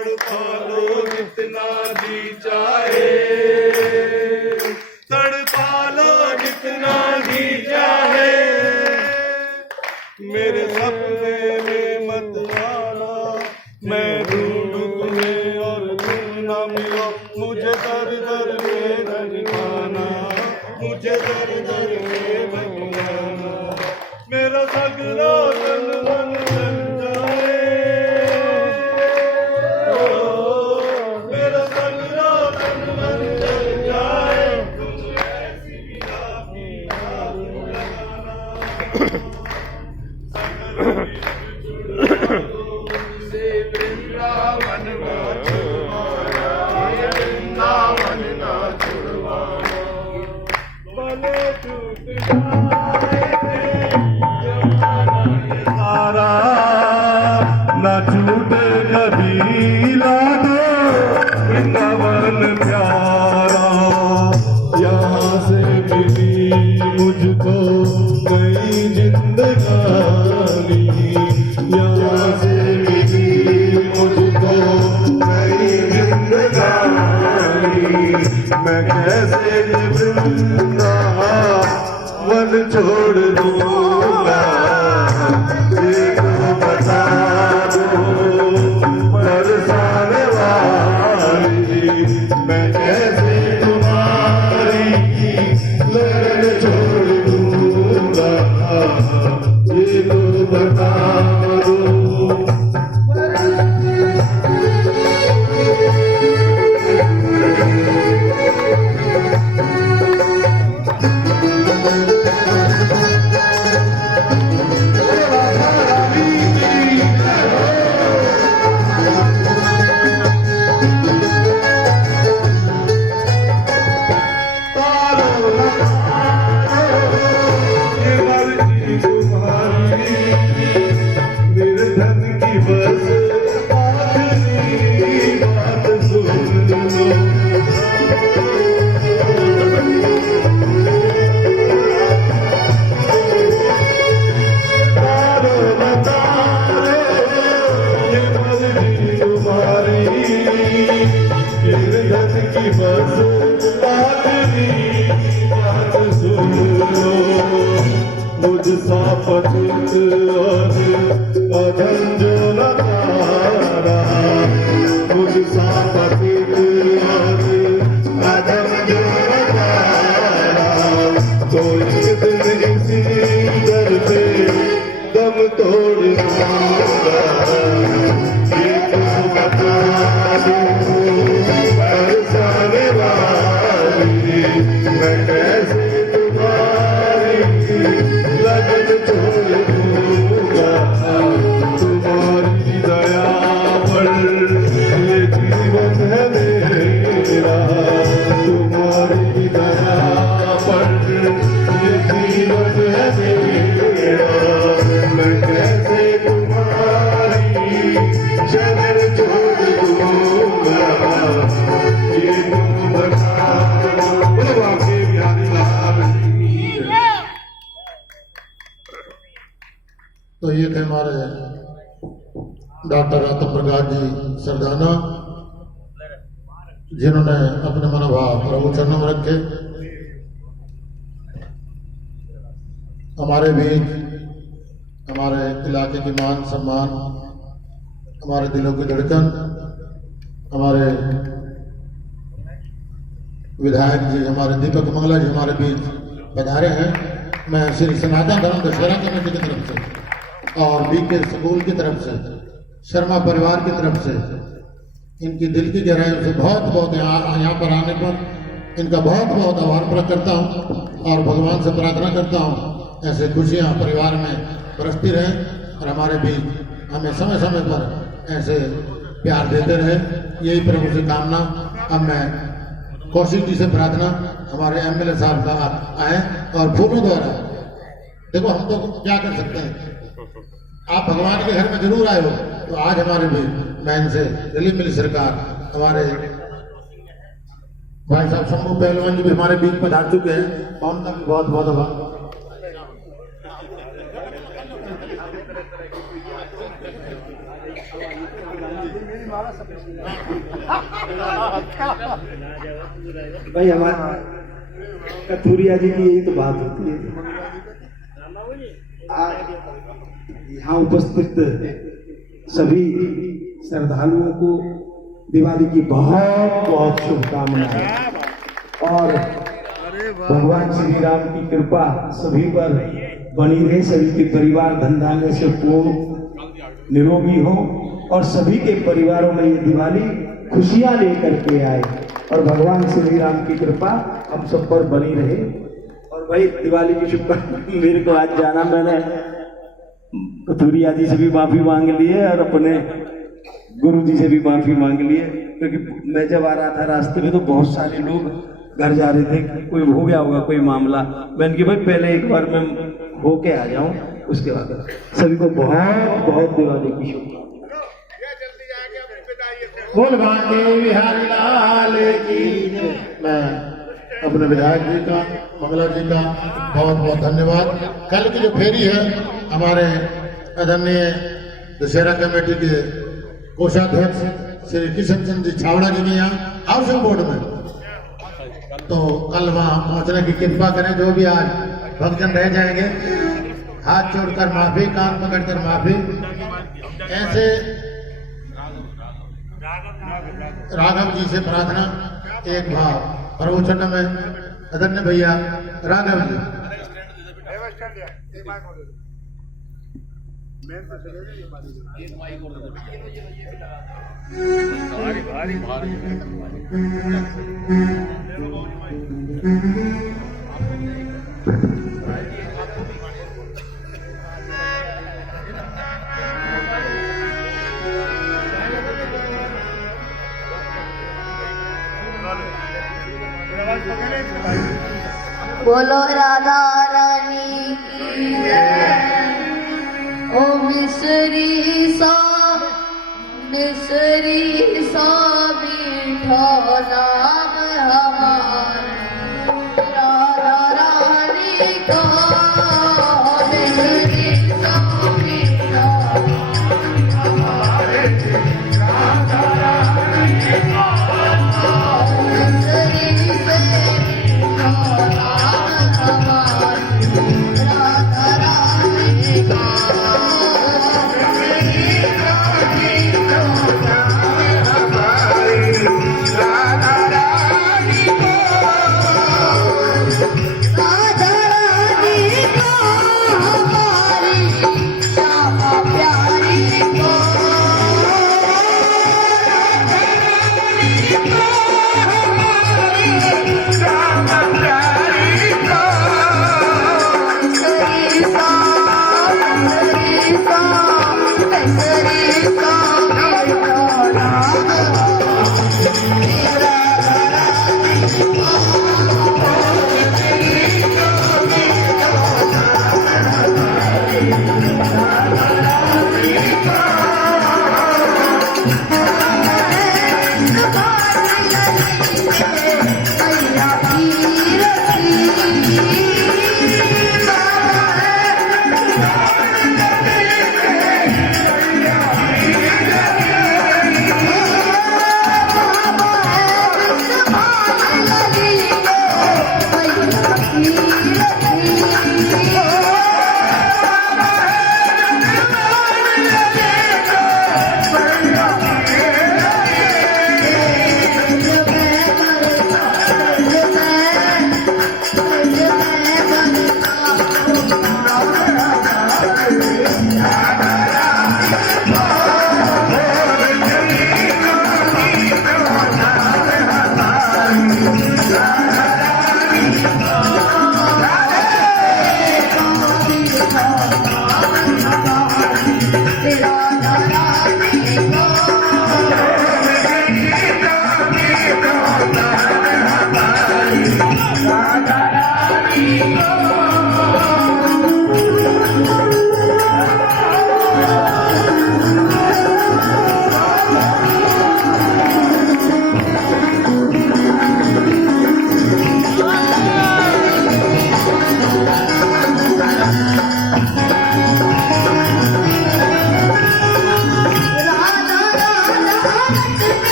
तड़पा लो जितना जी चाहे, तड़पा लो जितना जी चाहे, मेरे सपने में मत आना, मैं ढूंढूं तुम्हें और तुम ना मिलो, मुझे दर दर में भटकाना, मुझे दर दर में भटकाना, मेरा सगरा तन मन जल जाए, मेरा सगरा तन मन जल जाए, तुम ऐसी विदा की याद लगाना, से वृंदावन ना छुड़वाना, वृंदावन ना छुड़वाना, भले टूट जाए सारा, ना छूटे कभी लाडो वृंदावन प्यारा, यहाँ से मिली मुझको नई जिंदगानी, यहाँ से मिली मुझको नई जिंदगानी, मैं कैसे वृंदावन छोड़ दूंगा, ये तो बता दो बरसाने वाली, मैं कैसे तुम्हारी लगन छोड़ दूंगा, ये तो बता दो। मुझसा पतित अधम जो न तारा, मुझसा पतित अधम जो न तारा, तो एक दिन इसी दर पे दम तोड़ दूंगा, ये तो बता दूं बरसाने वाली, मैं कैसे लगन छोड़ दूंगा, तुम्हारी दया पर ये जीवन है मेरा, तुम्हारी दया पर ये जीवन है मेरा, मैं कैसे तुम्हारी शरण छोड़ दूंगा, ये तुम बता दो वाकई तो ये थे हमारे डॉक्टर आत्म प्रकाश जी सरदाना, जिन्होंने अपने मनोभाव प्रभु चरणों में रखे। हमारे बीच हमारे इलाके की मान सम्मान, हमारे दिलों की धड़कन, हमारे विधायक जी हमारे दीपक मंगला जी हमारे बीच पधारे हैं। मैं श्री सनातन धर्म दशहरा कमेटी की तरफ से और बीके स्कूल की तरफ से, शर्मा परिवार की तरफ से इनकी दिल की गहराइयों से बहुत बहुत यहाँ पर आने पर इनका बहुत बहुत आभार प्रकट करता हूँ और भगवान से प्रार्थना करता हूँ ऐसे खुशियाँ परिवार में बरसती रहें और हमारे बीच हमें समय समय पर ऐसे प्यार देते रहे, यही प्रभु से कामना। अब मैं कौशिक जी से प्रार्थना हमारे एमएलए साहब का आए और फूलों द्वारा, देखो हम तो क्या कर सकते हैं, आप भगवान के घर में जरूर आए हो, तो आज हमारे भी मैं इनसे दिल्ली मिली सरकार हमारे भाई साहब शंभू पहलवान जी भी हमारे बीच पधार चुके हैं, उनका भी बहुत बहुत आभार। भाई हमारा कथुरिया जी की यही तो बात होती है। यहाँ उपस्थित सभी श्रद्धालुओं को दिवाली की बहुत बहुत शुभकामनाएं और भगवान श्री राम की कृपा सभी पर बनी रहे, सभी के परिवार धन धान्य से पूर्ण निरोगी हो और सभी के परिवारों में ये दिवाली खुशियां लेकर के आए और भगवान श्री राम की कृपा हम सब पर बनी रहे। और भाई दिवाली की शुभकामनाएं। मेरे को आज जाना, मैंने कथुरिया जी से भी माफी मांग ली है और अपने गुरु जी से भी माफी मांग ली है, क्योंकि मैं जब आ रहा था रास्ते में तो बहुत सारे लोग घर जा रहे थे, कोई हो गया होगा कोई मामला। मैंने कि भाई पहले एक बार मैं होके आ जाऊं, उसके बाद सभी को बहुत बहुत दिवाली की शुभकामनाएं। बोल बांके बिहारी लाल की जय। मैं अपने विधायक जी का, मंगला जी का बहुत बहुत धन्यवाद। कल की जो फेरी है हमारे आदरणीय दशहरा कमेटी के कोषाध्यक्ष श्री किशन चंद जी छावड़ा जी के यहाँ हाउसिंग बोर्ड में, तो कल वहाँ पहुँचने की कृपा करें। जो भी आज भक्तजन रह जाएंगे, हाथ जोड़कर माफी, कान पकड़कर माफी। ऐसे राघव जी से प्रार्थना, एक भाव प्रवचन में आदरणीय भैया राघव जी। बोलो राधा रानी की जय। ओ मिसरी सा मीठा नाम हमारा, राधा रानी का मिसरी सा मीठा हमारे, राधा रानी का मिसरी से राधा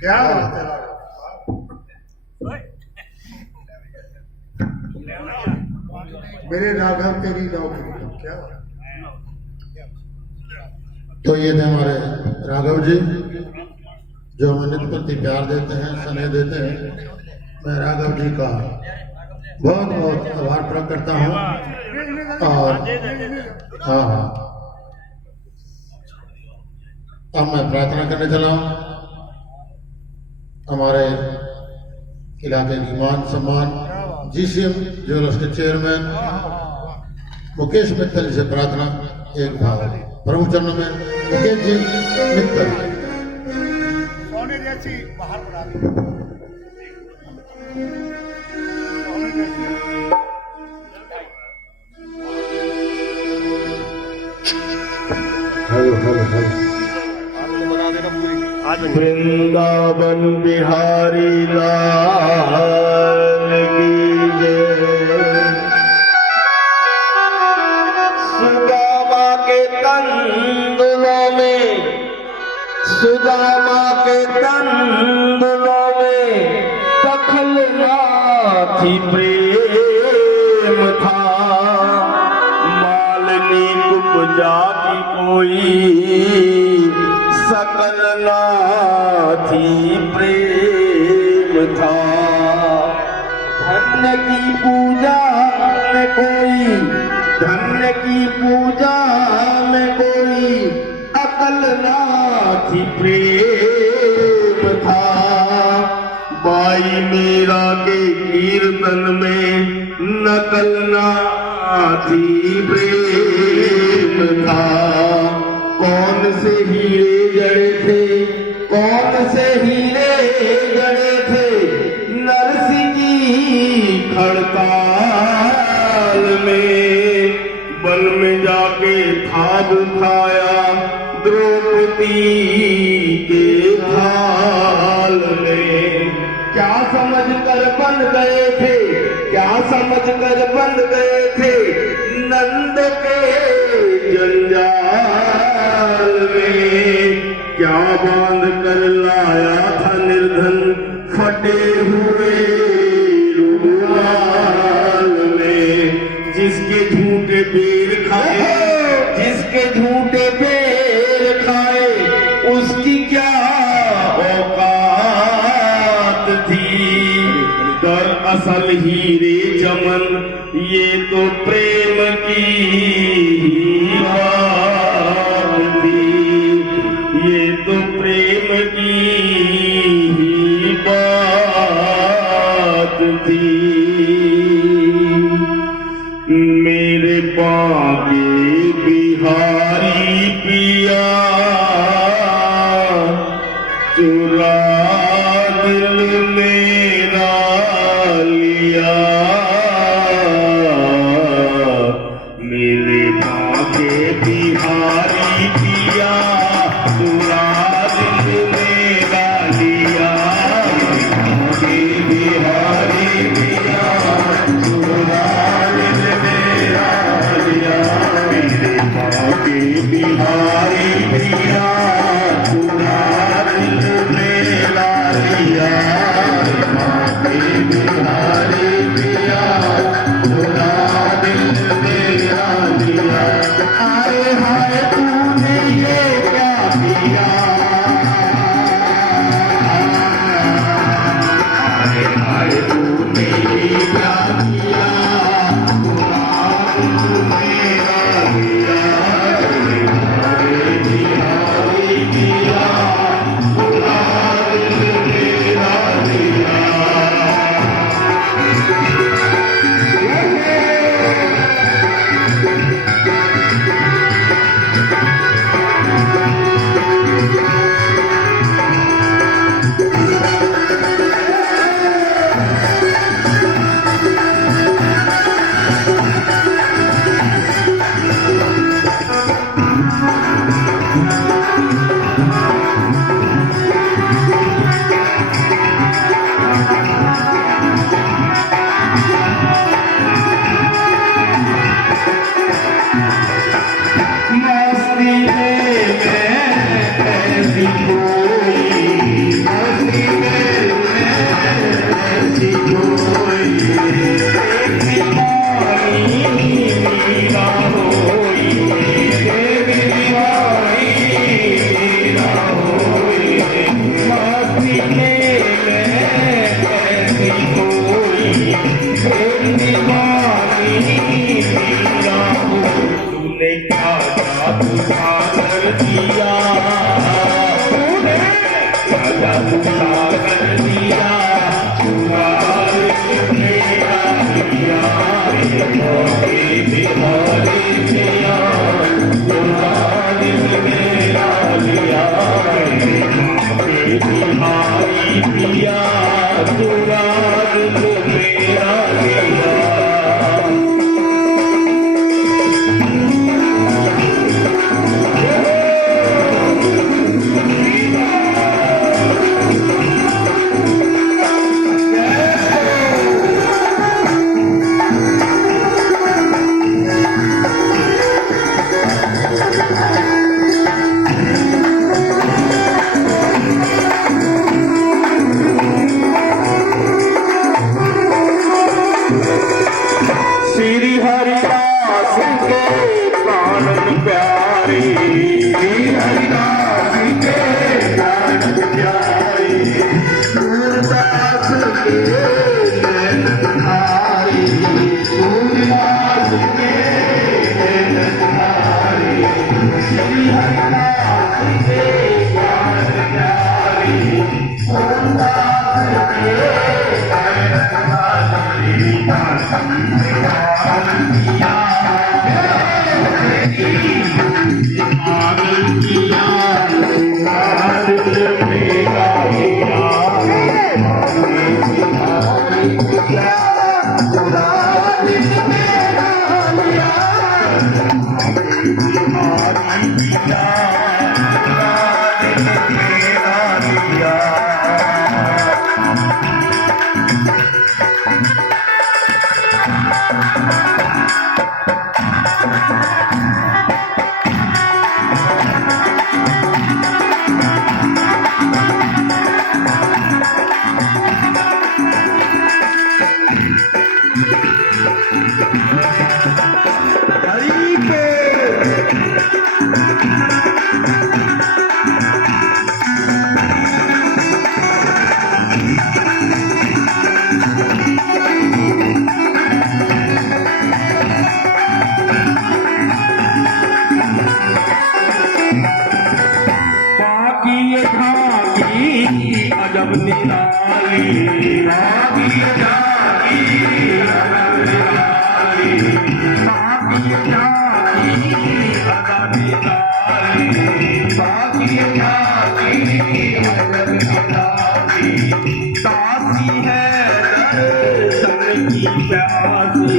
क्या बात है मेरे राघव तेरी नौकरी क्या। तो ये थे हमारे राघव जी जो हमें नित्य प्रति प्यार देते हैं, स्नेह देते हैं, मैं राघव जी का बहुत बहुत आभार प्रकट करता हूँ। और हाँ, अब मैं प्रार्थना करने चला हूँ। हमारे इलाके की मान सम्मान जीसीएम ज्वेलर्स के चेयरमैन मुकेश मित्तल से प्रार्थना, एक भाव प्रभु चरणों में। मुकेश जी मित्तल, सोने जैसी बाहर बना दी, सोने जैसी। वृंदावन बिहारी लाल की जय। सुदामा के तंदुलों में, सुदामा के तंदुलों में दखलना थी प्रेम था। मालनी कुब्जा की कोई सकल नाथी प्रेम था। धन्य की पूजा में कोई, धन्य की पूजा में कोई अकल नाथी प्रेम था। बाई मीरा के कीर्तन में नकल नाथी प्रेम था। कौन से हीरे जड़े थे, कौन से हीरे जड़े थे नरसिंह की खड़काल में। वन में जाके था दुखाया द्रौपदी के हाल में। क्या समझ कर बन गए थे, क्या समझ कर बन गए थे नंद के जंजाल में। क्या बांध कर लाया था निर्धन फटे हुए रुमाल में। जिसके झूठे पैर खाए, जिसके झूठे पैर खाए उसकी क्या औकात थी। कर असल हीरे चमन ये तो प्रेम की बात थी, ये तो प्रेम की ही बात थी। मेरे बागे बिहारी पिया चुरा दिल मेरा लिया। मेरे बागे बिहारी पिया चुरा दिल मेरा लिया। बागे बिहारी पिया चुरा दिल मेरा लिया। मेरे बागे बिहारी पिया चुरा दिल मेरा लिया। बागे बिहारी पिया चुरा दिल मेरा लिया। आए हाय तूने ये क्या किया। आए हाय तूने ये क्या किया। मेरा लिया। बागे बिहारी पिया चुरा दिल मेरा लिया। तूने क्या जादू कर दिया, तूने क्या जादू कर दिया, मेरा दिया बिहारी दिया, मेरा लिया बिहारी दिया, तुराग मेरा लिया। श्री हरिदास के प्राणन प्यारे, श्री हरिदास के प्राणन प्यारे, सूरदास के नैन धारे, सूरदास के नैन धारे, श्री हरिदास के प्राणन प्यारे, सूरदास के नैन धारे। अजब निराली, बाकी जाकी अजब निराली, बाकी जाकी अजब निराली, बाकी जाकी अजब निराली। दासी है दर्शन की प्यासी,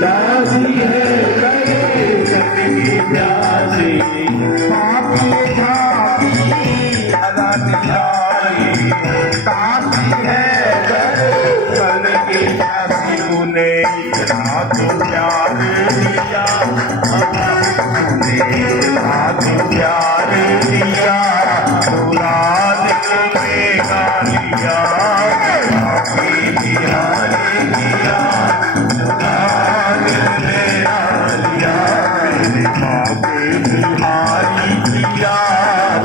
दासी है दर्शन की प्यासी, बाकी जाकी अजब निराली, काशी है दर्शन की प्यासी। तूने इतना तो प्यार दिया, तूने इतना तो प्यार दिया, मुराद में गा लिया, बाकी बिहारी दिया, मुराद मेरा लिया, बाकी बिहारी दिया,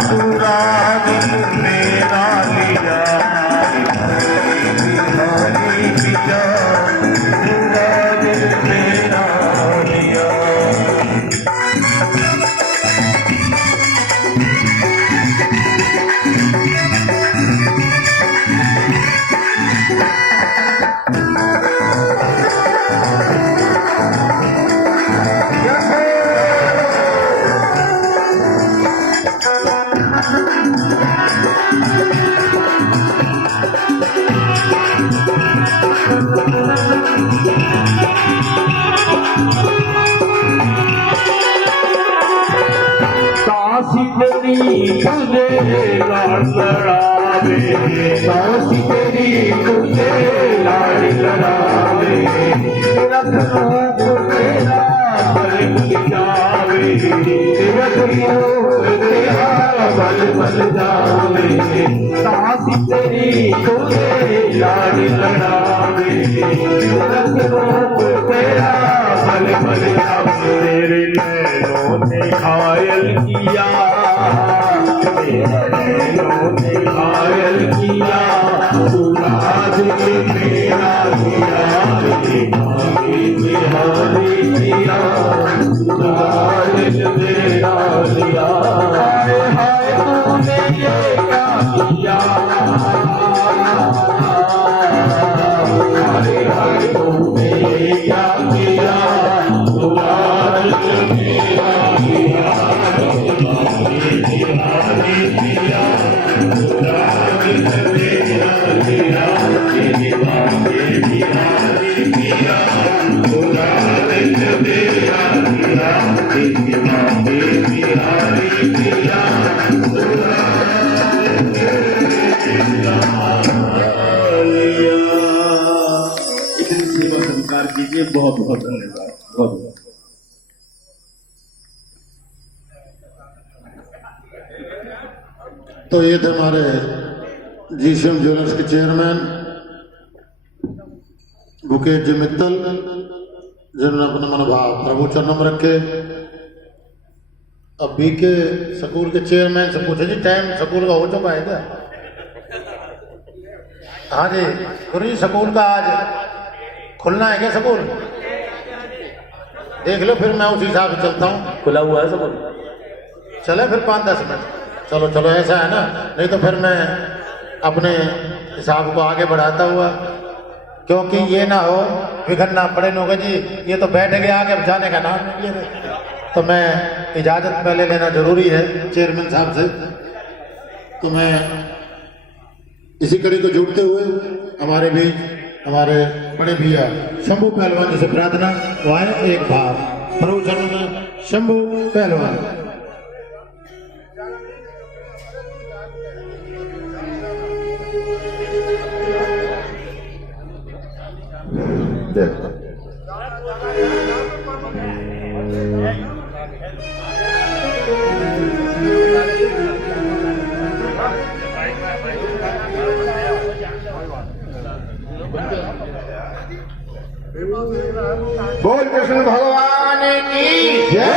मुराद मेरा लिया, बिहारी दिया, मुराद मेरा लिया। काशी तेरी तुझे लाड लड़ावे, काशी तेरी तुझे लाड लड़ावे, रख रूप तेरा बल बल जावे, रख रूप तेरा बल बल जावे। काशी तेरी तुझे लाड लड़ावे, रख रूप तेरा बल बल जावे। तेरे नैनों ने घायल किया, तेरे नैनों ने घायल किया, मुराद मेरा लिया, इतनी सेवा सत्कार कीजिए। बहुत बहुत धन्यवाद। बहुत बहुत तो ये थे हमारे जीसीएम ज्वेलर्स के चेयरमैन मुकेश जी मित्तल, जिन्होंने अपने मनोभाव प्रभु चरणों में रखे। अब बीके स्कूल के चेयरमैन से पूछे जी टाइम स्कूल का हो चुका है क्या? हाँ जी गुरु, स्कूल का आज खुलना है क्या स्कूल? देख लो फिर मैं उस हिसाब से चलता हूँ। खुला हुआ है स्कूल? चले फिर 5-10 मिनट। चलो चलो ऐसा है ना, नहीं तो फिर मैं अपने हिसाब को आगे बढ़ाता हुआ, क्योंकि ये ना हो बिगड़ना पड़े होगा जी ये तो बैठ गया आगे जाने का नाम नहीं ले रहे। तो मैं इजाज़त पहले लेना जरूरी है चेयरमैन साहब से। तो मैं इसी कड़ी को जोड़ते हुए हमारे बीच हमारे बड़े भैया शंभू पहलवान जी से प्रार्थना, वो आए एक बार प्रभु चरणों में। शंभू पहलवान। बोल कृष्ण भगवान की जय।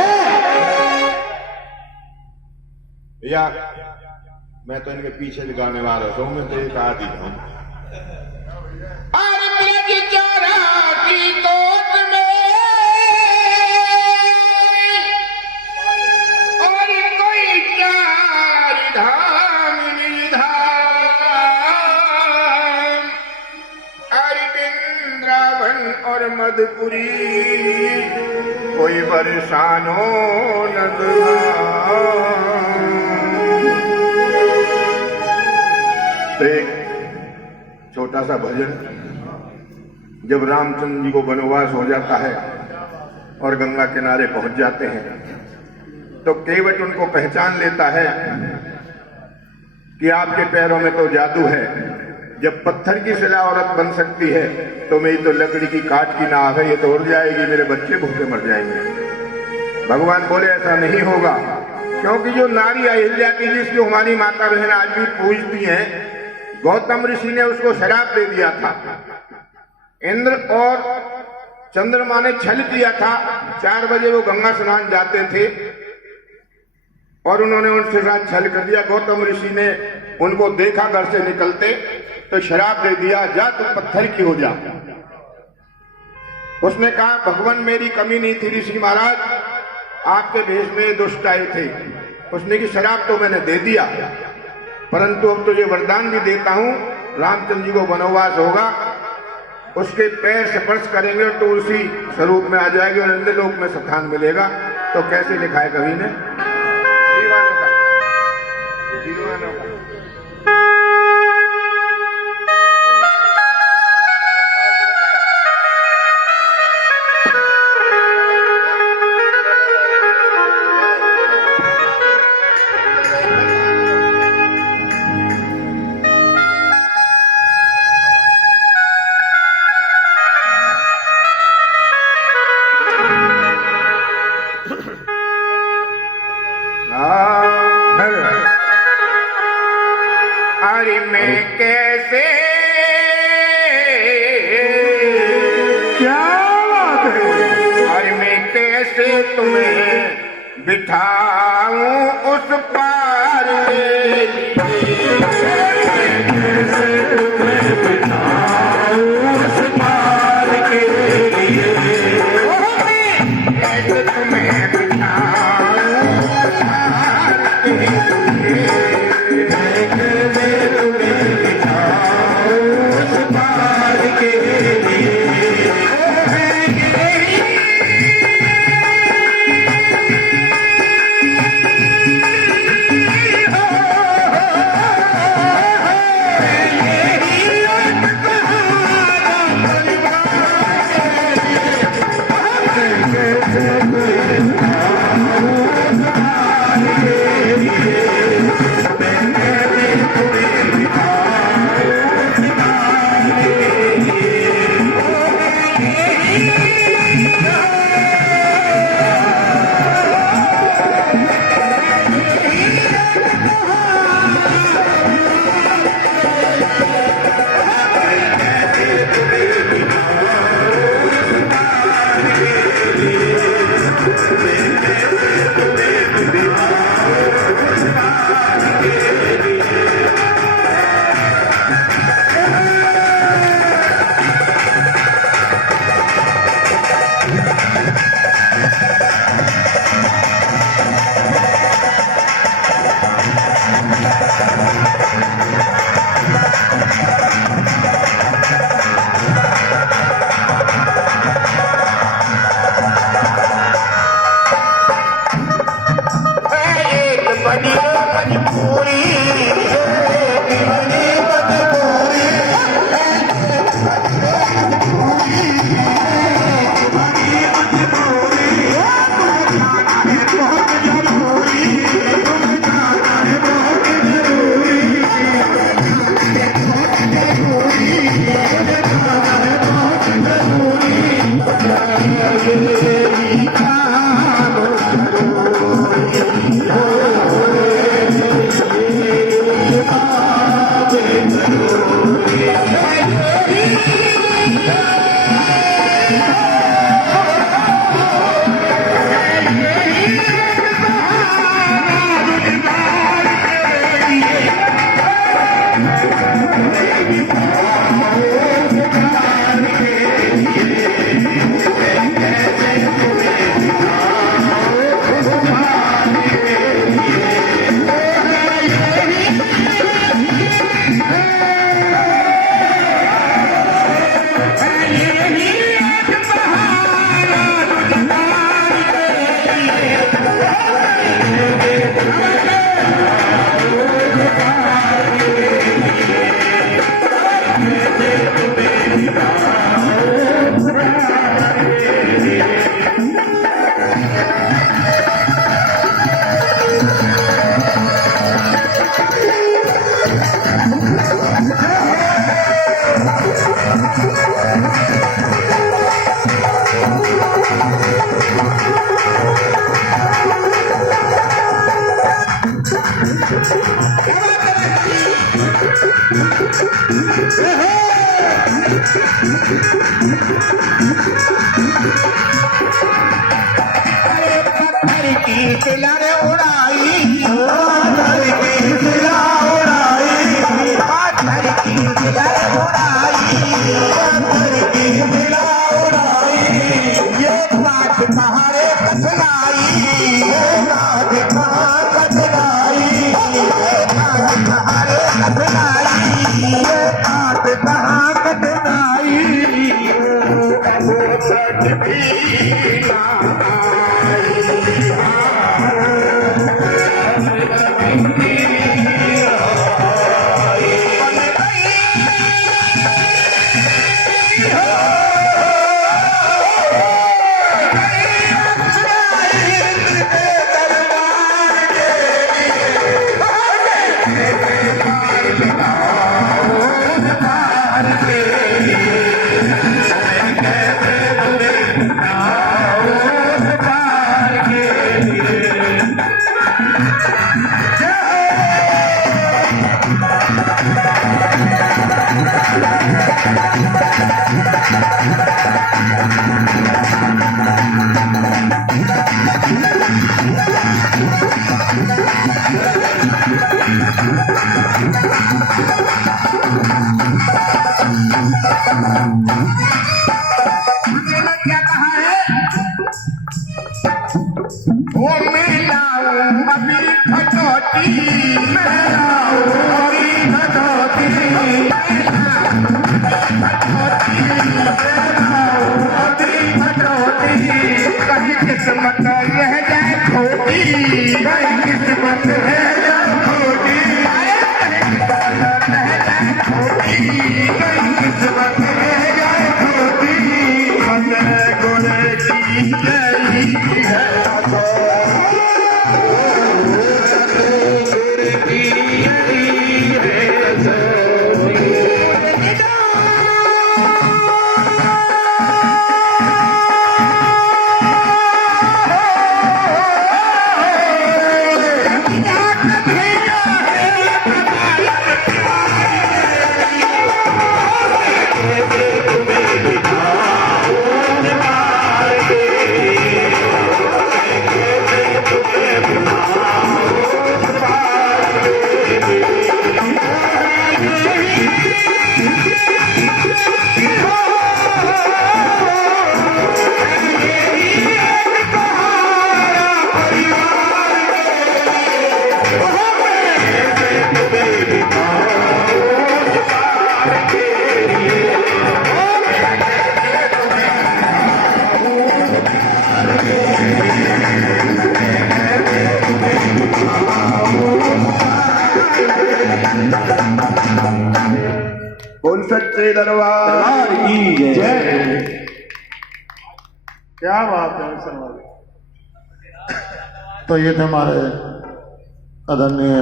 भैया मैं तो इनके पीछे से गाने वाला हूँ, मैं तो एक आदि हूँ। और कोई चार धाम निधाम, अरे वृंदावन और मधुपुरी कोई बरसानो तो एक छोटा सा भजन, जब रामचंद्र जी को वनवास हो जाता है और गंगा किनारे पहुंच जाते हैं तो केवट उनको पहचान लेता है कि आपके पैरों में तो जादू है। जब पत्थर की शिला औरत बन सकती है तो मेरी तो लकड़ी की काट की नाव है, ये तो उड़ जाएगी, मेरे बच्चे भूखे मर जाएंगे। भगवान बोले ऐसा नहीं होगा, क्योंकि जो नारी अहिल्या की जिसको हमारी माता बहन आज भी पूजती हैं, गौतम ऋषि ने उसको शराप दे दिया था। इंद्र और चंद्रमा ने छल किया था। 4 बजे वो गंगा स्नान जाते थे और उन्होंने उनके साथ छल कर दिया। गौतम ऋषि ने उनको देखा घर से निकलते तो शराप दे दिया, जा तू पत्थर की हो जा। उसने कहा भगवान मेरी कमी नहीं थी ऋषि महाराज, आपके भेष में दुष्ट आए थे। उसने की शराप तो मैंने दे दिया, परंतु अब तो ये वरदान भी देता हूं, रामचंद्र जी को वनवास होगा, उसके पैर स्पर्श करेंगे तो उसी स्वरूप में आ जाएंगे और इंद्रलोक में स्थान मिलेगा। तो कैसे लिखा है कवि ने? दीवानों का अरे मैं कैसे, क्या बात है, अरे मैं कैसे तुम्हें बिठाऊं उस पार, कैसे तुम्हें बिठाऊं उस पार के लिए, कैसे तुम्हें बिठाऊं उस पार के लिए। पत्थर की तिलर उड़ाई, पत्थर की तिलर उड़ाई, पत्थर की तिलर उड़ाई, पत्थर की तिलर उड़ाई। ये बात तुम्हारे कठिनाई, ये बात कहाँ कठिनाई, ये बात तुम्हारे कठिनाई, ये बात कहाँ कठिनाई। वो सच भी ना क्या कहा है? वो मैं लाऊं अभी खटोती, मैं लाऊं अभी खटोती, कहीं किस्मत रह जाए खोटी, कहीं किस्मत रह जाए खोटी, कहीं किस्मत रह जाए खोटी। बंदे गोरे की यही है बोल सच्चे दरबार की जय। क्या बात है सरवार। तो ये थे हमारे आदरणीय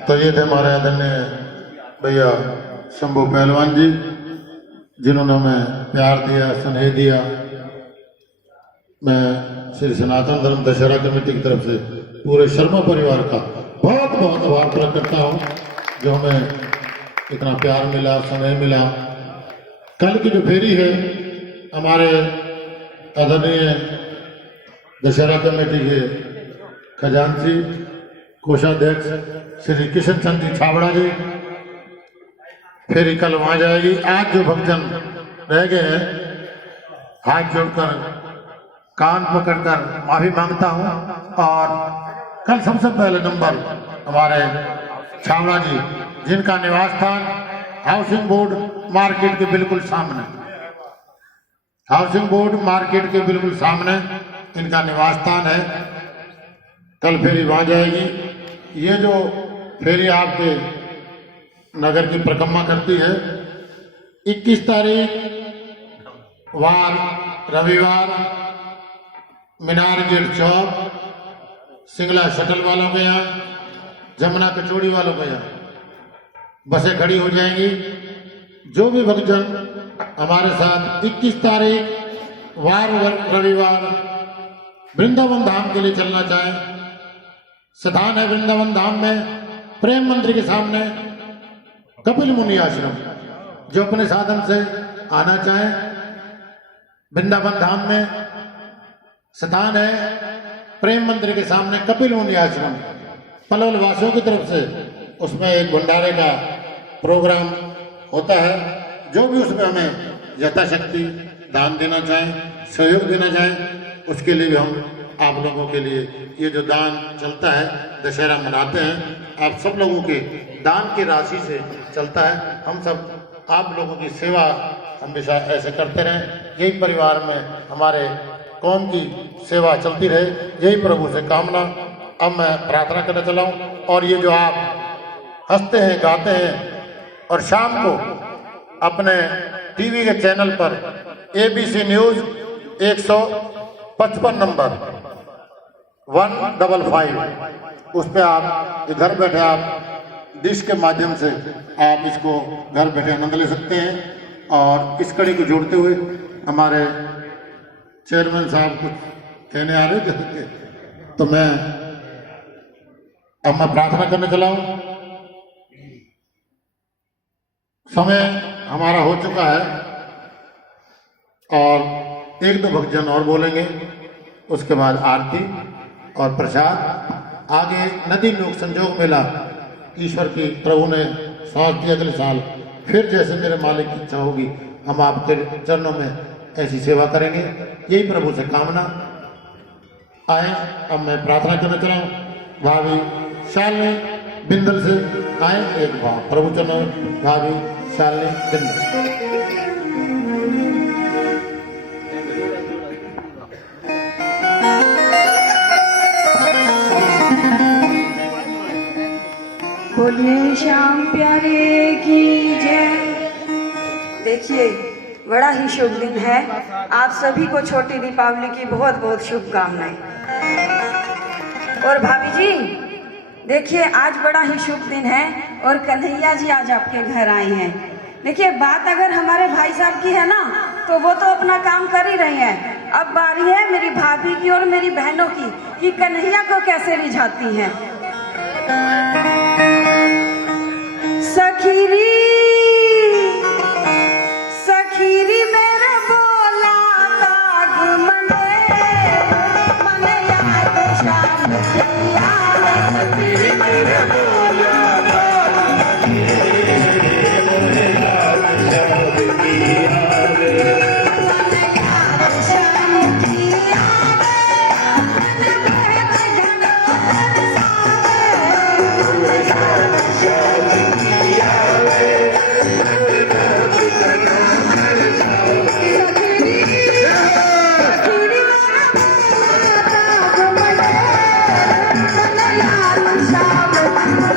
तो ये थे हमारे आदरणीय भैया शंभू पहलवान जी, जिन्होंने हमें प्यार दिया, स्नेह दिया। मैं श्री सनातन धर्म दशहरा कमेटी की तरफ से पूरे शर्मा परिवार का बहुत बहुत आभार प्रकट करता हूँ, जो हमें इतना प्यार मिला, स्नेह मिला। कल की जो फेरी है, हमारे आदरणीय दशहरा कमेटी के खजांची कोषाध्यक्ष श्री किशन चंद जी छाबड़ा जी, फेरी कल वहां जाएगी। आज जो भक्तजन रह गए हैं, हाथ जोड़कर कान पकड़कर माफी मांगता हूं। और कल सबसे पहले नंबर हमारे छाबड़ा जी, जिनका निवास स्थान हाउसिंग बोर्ड मार्केट के बिल्कुल सामने, हाउसिंग बोर्ड मार्केट के बिल्कुल सामने इनका निवास स्थान है। कल फेरी वहां जाएगी। ये जो फेरी आपके नगर की परिक्रमा करती है, 21 तारीख वार रविवार मीनार गेट चौक, सिंगला शटल वालों के यहाँ, जमुना कचौड़ी वालों के यहाँ बसें खड़ी हो जाएंगी। जो भी भक्तजन हमारे साथ 21 तारीख वार रविवार वृंदावन धाम के लिए चलना चाहें, स्थान है वृंदावन धाम में प्रेम मंदिर के सामने कपिल मुनि आश्रम। जो अपने साधन से आना चाहें, वृंदावन धाम में स्थान है प्रेम मंदिर के सामने कपिल मुनि आश्रम, पलवल वासियों की तरफ से उसमें एक भंडारे का प्रोग्राम होता है। जो भी उसमें हमें यथाशक्ति दान देना चाहें, सहयोग देना चाहें, उसके लिए भी हम आप लोगों के लिए ये जो दान चलता है, दशहरा मनाते हैं, आप सब लोगों के दान की राशि से चलता है। हम सब आप लोगों की सेवा हमेशा ऐसे करते रहें, यही परिवार में हमारे कौम की सेवा चलती रहे, यही प्रभु से कामना। अब मैं प्रार्थना करने चला हूँ। और ये जो आप हंसते हैं, गाते हैं और शाम को अपने टीवी के चैनल पर ABC न्यूज़ 155 नंबर 155 उस पर आप घर बैठे आप डिश के माध्यम से आप इसको घर बैठे आनंद ले सकते हैं। और इस कड़ी को जोड़ते हुए हमारे चेयरमैन साहब कुछ कहने आ रहे थे, तो मैं प्रार्थना करने चला हूँ। समय हमारा हो चुका है और एक दो भक्तजन और बोलेंगे, उसके बाद आरती और प्रसाद। आगे नदी लोक संजोग मेला ईश्वर की प्रभु ने सांस दी, अगले साल फिर जैसे मेरे मालिक की इच्छा होगी हम आपके चरणों में ऐसी सेवा करेंगे, यही प्रभु से कामना। आए अब मैं प्रार्थना करना चला हूँ। भाभी शालिनी बिंदल से आए, एक बार प्रभु चरणों में भाभी शालिनी बिंदल। बोलिए श्याम प्यारे की जय। देखिए बड़ा ही शुभ दिन है, आप सभी को छोटी दीपावली की बहुत बहुत शुभकामनाएं। और भाभी जी देखिए आज बड़ा ही शुभ दिन है और कन्हैया जी आज आपके घर आए हैं। देखिए बात अगर हमारे भाई साहब की है ना तो वो तो अपना काम कर ही रहे हैं, अब बारी है मेरी भाभी की और मेरी बहनों की कि कन्हैया को कैसे रिझाती हैं। सखीरी सखीरी मेरे बोला ताग मने मने याद शाम किया सखीरी मेरे बोला ताग मने याद शाम किया शाम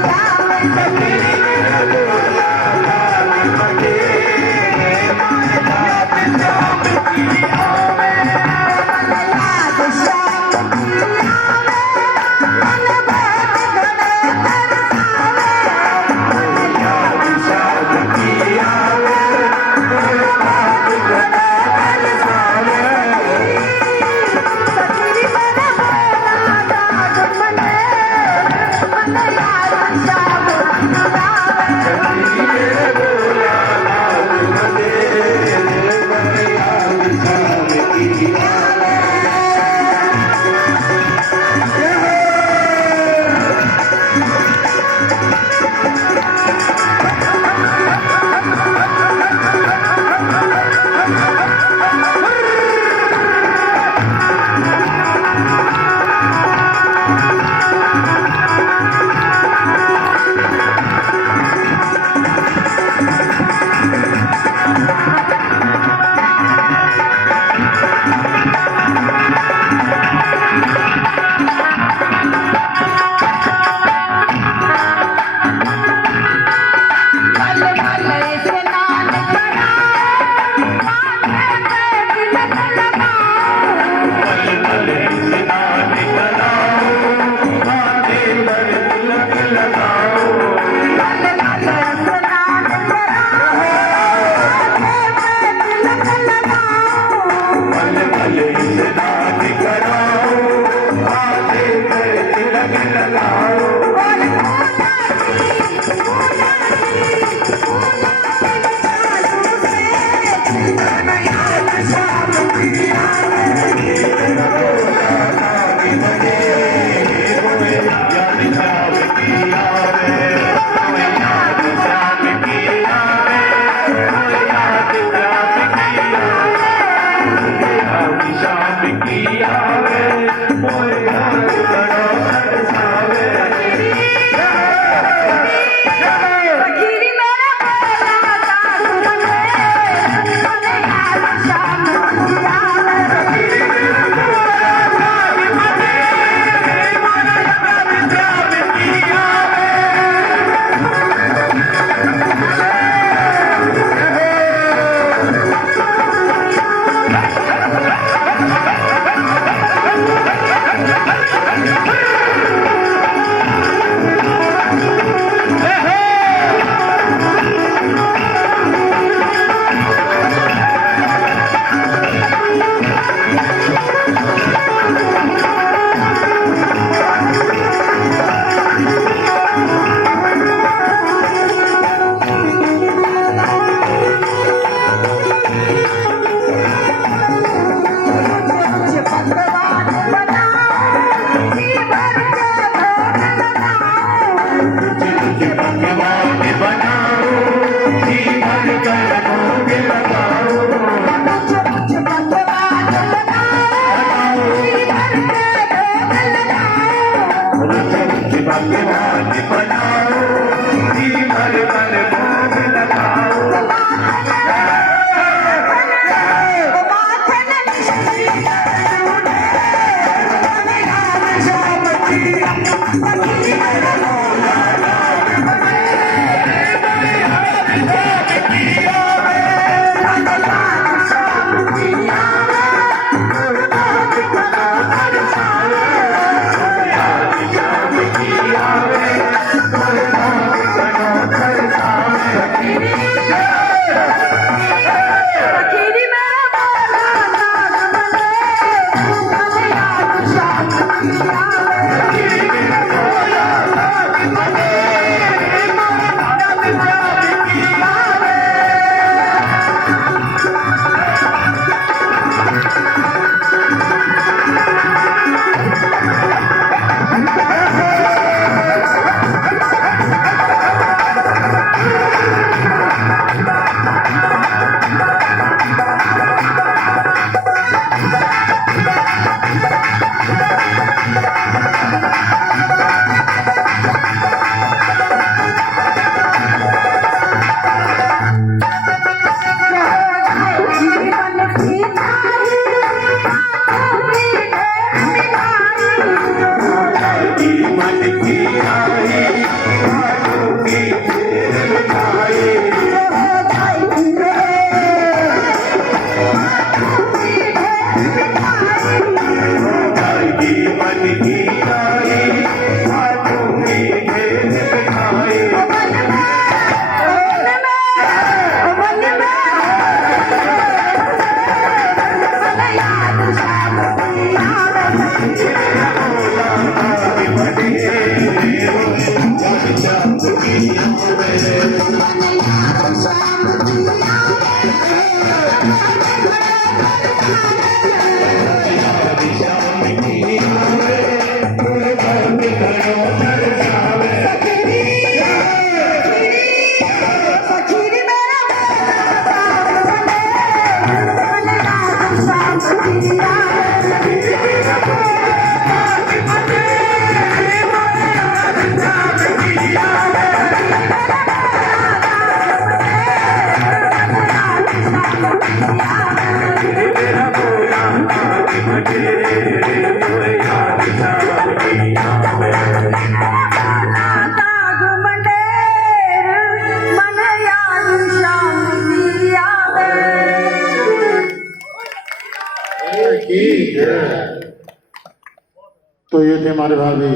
तो ये थे हमारे भाभी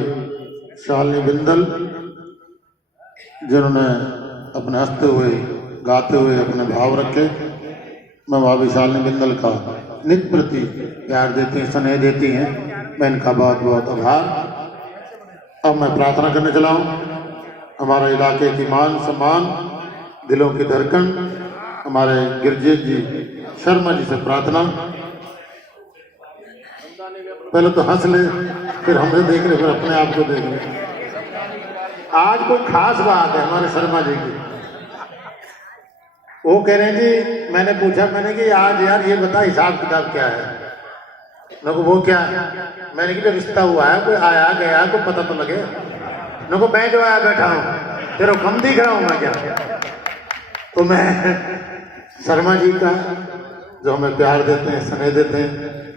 शालिनी बिंदल, जिन्होंने अपने हंसते हुए गाते हुए अपने भाव रखे। मैं भाभी शालिनी बिंदल का नित्य प्रति प्यार देती हैं, स्नेह देती हैं, मैं इनका बहुत बहुत आभार। अब मैं प्रार्थना करने चला हूँ। हमारे इलाके की मान सम्मान, दिलों की धड़कन, हमारे गिरजेश जी शर्मा जी से प्रार्थना। पहले तो हंस ले, फिर हमें देख ले, फिर अपने आप को देख ले। आज कोई खास बात है हमारे शर्मा जी की। वो कह रहे हैं जी, मैंने पूछा, मैंने कि आज यार ये बता हिसाब किताब क्या है। नको वो क्या, मैंने कहा रिश्ता हुआ है, कोई आया गया कोई पता तो लगे। नको मैं जो आया बैठा हूँ, तेरे को कम दिख रहा हूँ मैं क्या? तो मैं शर्मा जी का जो हमें प्यार देते हैं, स्नेह देते हैं,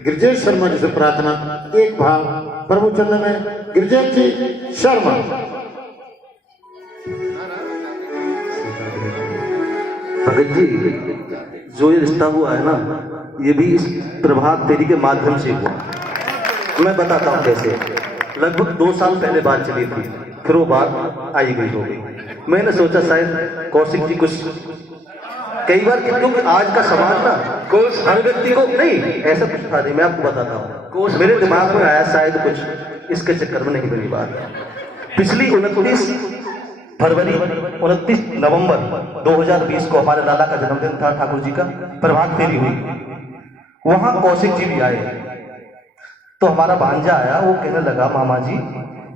गिरिजेश शर्मा जी से प्रार्थना, एक भाव प्रभु चरण में। गिरिजेश जी शर्मा। भगत जी, जो ये रिश्ता हुआ है ना, ये भी इस प्रभात फेरी के माध्यम से हुआ। मैं बताता हूँ कैसे। लगभग 2 साल पहले बात चली थी, फिर वो बात आई गई हो गई। मैंने सोचा शायद कौशिक जी कुछ, कई बार क्योंकि आज का समाज ना हर व्यक्ति को नहीं, ऐसा कुछ था नहीं, मैं आपको बताता हूँ। मेरे दिमाग में आया शायद कुछ इसके चक्कर में नहीं बनी बात। पिछली 29 फरवरी 29 नवंबर 2020 को हमारे लाला का जन्मदिन था, ठाकुर जी का प्रभात फेरी हुई। वहां कौशिक जी भी आए, तो हमारा भांजा आया, वो कहने लगा मामा जी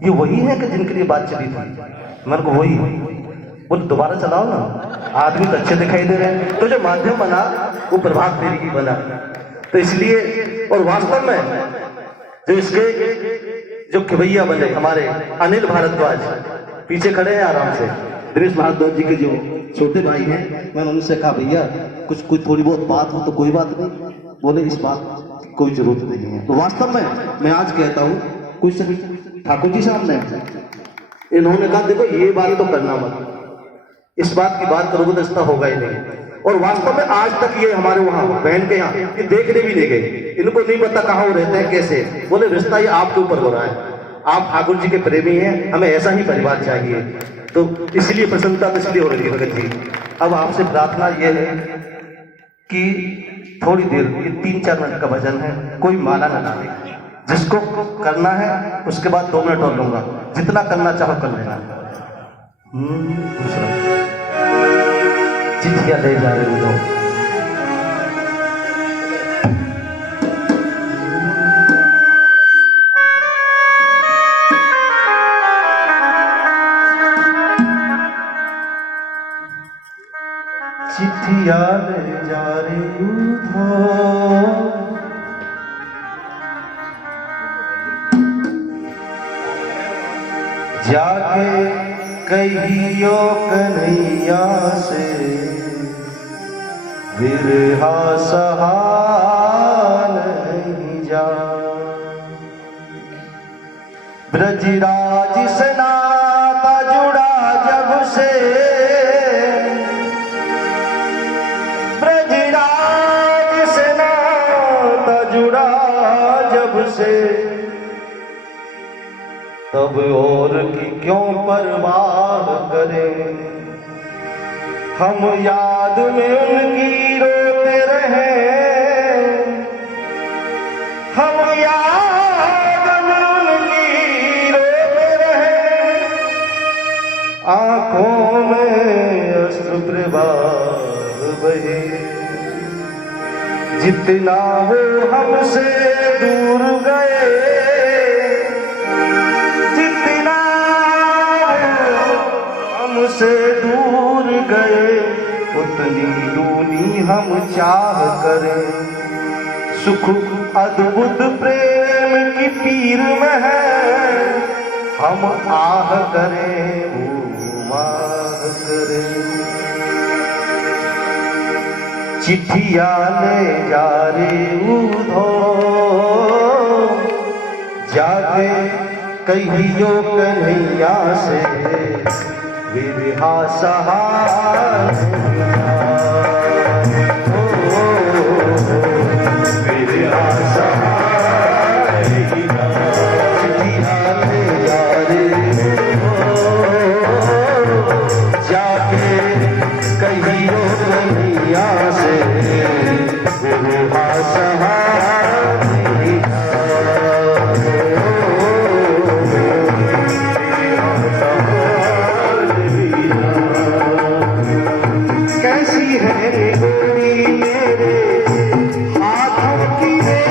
ये वही है कि जिनके लिए बात चली थी? मैंने कहा वही। बोले दोबारा चलाओ ना, आदमी तो अच्छे दिखाई दे रहे हैं। तो जो माध्यम बना वो प्रभात फेरी की बना। तो इसलिए, और वास्तव में जो इसके जो खिवैया बने हमारे अनिल भारद्वाज पीछे खड़े हैं आराम से, दिनेश भारद्वाज जी के जो छोटे भाई हैं, मैंने उनसे कहा भैया कुछ कोई थोड़ी बहुत बात हो तो कोई बात नहीं। बोले इस बात की कोई जरूरत नहीं है। तो वास्तव में मैं आज कहता हूँ, कुछ ठाकुर जी सामने इन्होंने कहा देखो ये बात तो करना मत, इस बात की बात करोगे तो रिश्ता होगा ही नहीं। और वास्तव में आज तक ये हमारे वहां बहन के यहाँ ये देखने भी नहीं गए, इनको नहीं पता कहाँ वो रहते हैं कैसे। बोले रिश्ता ये आपके ऊपर हो रहा है, आप ठाकुर जी के प्रेमी हैं, हमें ऐसा ही परिवार चाहिए। तो इसलिए प्रसन्नता तो इसलिए हो रही है भगत जी। अब आपसे प्रार्थना ये है कि थोड़ी देर, ये 3-4 मिनट का भजन है, कोई माला न डाले, जिसको करना है उसके बाद 2 मिनट और लूंगा, जितना करना चाहो कर लेना। दूसरा चिट्ठियां ले जा रहे हो चिट्ठियां ले जा रही हो, जाके कहियो कन्हैया से बिरहा सहा नहीं जा। ब्रजराज से नाता जुड़ा जब से, ब्रजराज से नाता जुड़ा जब से, तब और की क्यों परवाह करें, हम याद में उनकी रोते रहे, हम याद में उनकी रोते रहे, आंखों में अश्रु प्रवाह बहे। जितना वो हमसे दूर गए, से दूर गए, उतनी दूनी हम चाह करें। सुख अद्भुत प्रेम की पीर में है, हम आह करें वो माह करें। चिट्ठियां ले जा रे उधो, जाके कहियो कन्हैया से बिरहा सहा बिरहा सहा। जाके कहियो कन्हैया से बिरहा सहा। कैसी है गोरी मेरे हाथों की रे,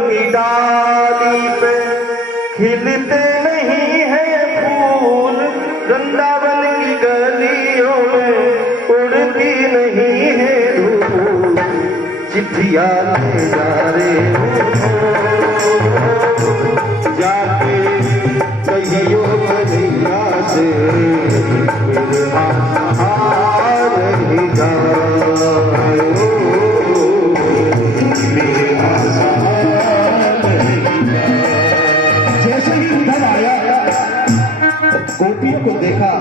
की डाली पे खिलते नहीं है फूल, वृंदावन की गलियों में उड़ती नहीं है धूल, चिट्ठियां ले जा रहे जाके कहियो कन्हैया से मेरे हाथ नहीं जाए। जैसे ही उधर आया गोपियों को देखा,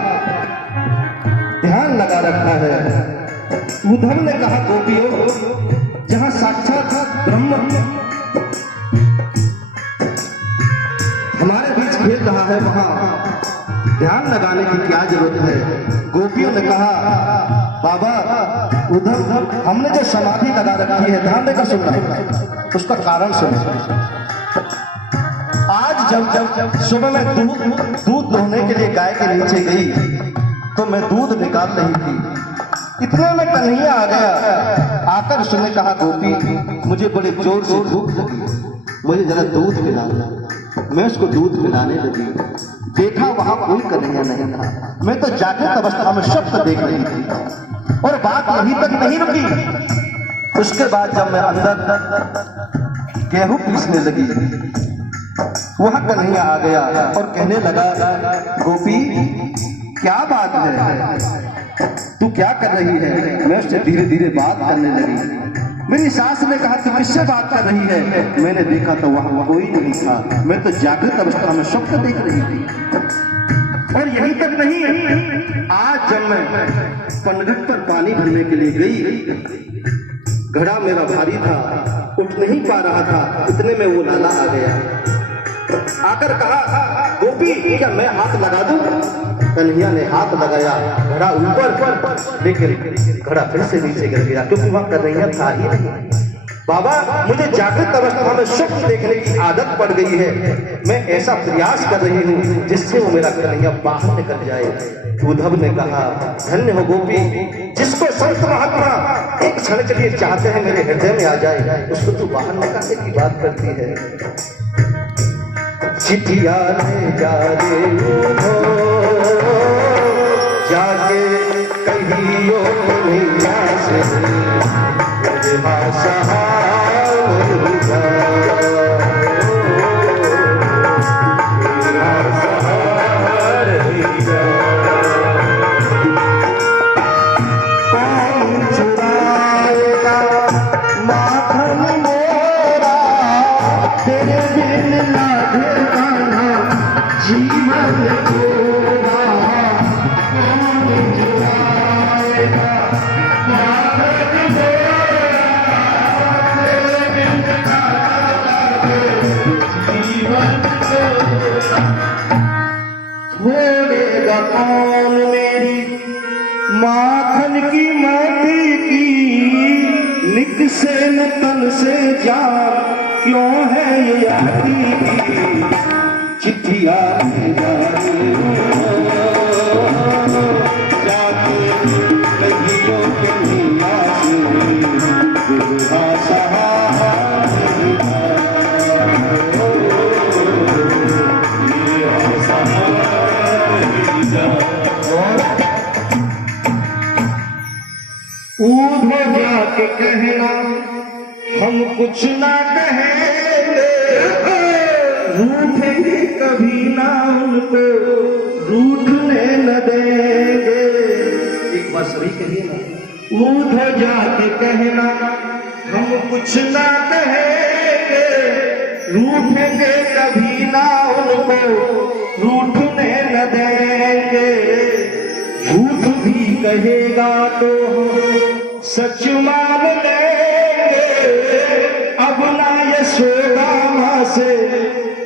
ध्यान लगा रखा है। उद्धव ने कहा गोपियों, जहां साक्षात ब्रह्म हमारे बीच खेल रहा है वहां ध्यान लगाने की क्या जरूरत है। गोपियों ने कहा बाबा उद्धव, हमने जो समाधि लगा रखी है, ध्यान देकर सुनना, उसका कारण सुनो। आज जब सुबह में दूध दोहने के लिए गाय के नीचे गई तो मैं दूध निकाल रही थी, इतने में कन्हैया आ गया। आकर उसने कहा गोपी, मुझे बड़े जोर से भूख लगी, मुझे जरा दूध पिलाना। मैं उसको दूध पिलाने लगी, देखा वहां कोई कन्हैया नहीं था। मैं तो जागृत अवस्था में स्वप्न देख रही थी और बात यहीं तक नहीं रुकी। उसके बाद जब मैं अंदर गेहूं पीसने लगी, वहां कन्हैया आ गया और कहने लगा गोपी क्या बात है, तू क्या कर रही है। मैं उससे धीरे धीरे बात करने लगी। मेरी सास ने कहा तू किससे बात कर रही है। मैंने देखा तो वहां कोई नहीं था, मैं तो जागृत अवस्था में स्वप्न देख रही थी। और यहीं तक नहीं, आज जब मैं पनघट पर पानी भरने के लिए गई, घड़ा मेरा भारी था, उठ नहीं पा रहा था, इतने में वो लाला आ गया। आकर कहा गोपी क्या मैं हाथ लगा दूं। कन्हैया ने हाथ लगाया, घड़ा ऊपर, लेकिन घड़ा फिर से नीचे गिर गया, क्योंकि वहां कन्हैया था ही नहीं। बाबा मुझे जागृत अवस्था में स्वप्न देखने की आदत पड़ गई है, मैं ऐसा प्रयास कर रही हूँ जिससे वो मेरा कन्हैया बाहर निकल जाए। उद्धव ने कहा धन्य हो गोपी, जिसको संत महात्मा एक क्षण के लिए चाहते हैं मेरे हृदय में आ जाए, उसको तू बाहर निकालने की बात करती है। चिट्ठियां ले जा रे जाके कहियो कन्हैया से मेरे भाषा कौन मेरी माखन की माटी की निक से न तन से जान क्यों है ये आती की चिट्ठियां जाके कहियो कन्हैया से उधर जाके कहना हम कुछ ना कहेंगे, रूठेंगे कभी ना उनको रूठने न देंगे। एक बार सभी कहिए ना, उधर जाके कहना हम कुछ ना कहेंगे, रूठेंगे कभी ना उनको रूठने न देंगे। झूठ भी कहेगा तो सच मान लेंगे, अब ना यशोदा मां से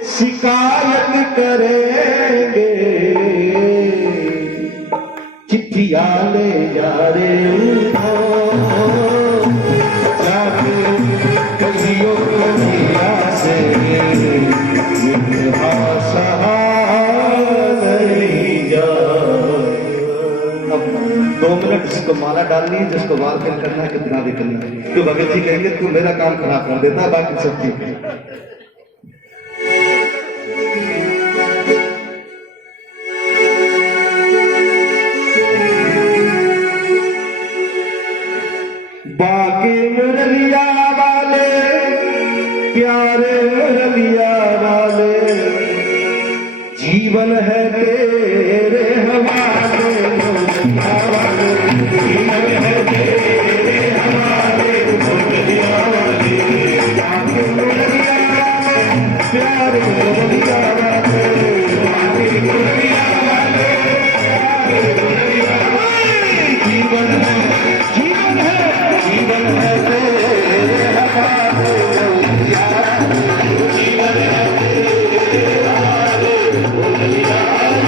शिकायत करेंगे। चिट्ठियां ले जा रे जाके कहियो कन्हैया से भाषा नहीं जा। 2 मिनट जिसको माला डालनी है, जिसको वार फिल करना है, कितना भी करना है। तो भगत जी कहेंगे तू मेरा काम खराब कर देता है, बाकी सब ठीक है। बाकी मुरलिया वाले, प्यारे मुरलिया वाले, जीवन है तेरे हवाले, मुरलिया वाले, जीवन है तेरे हवाले, मुरलिया वाले, बाकी मुरलिया वाले, प्यारे मुरलिया वाले, बाकी मुरलिया वाले, प्यारे मुरलिया वाले, जीवन है तेरे हवाले, मुरलिया वाले, जीवन है तेरे हवाले, मुरलिया वाले।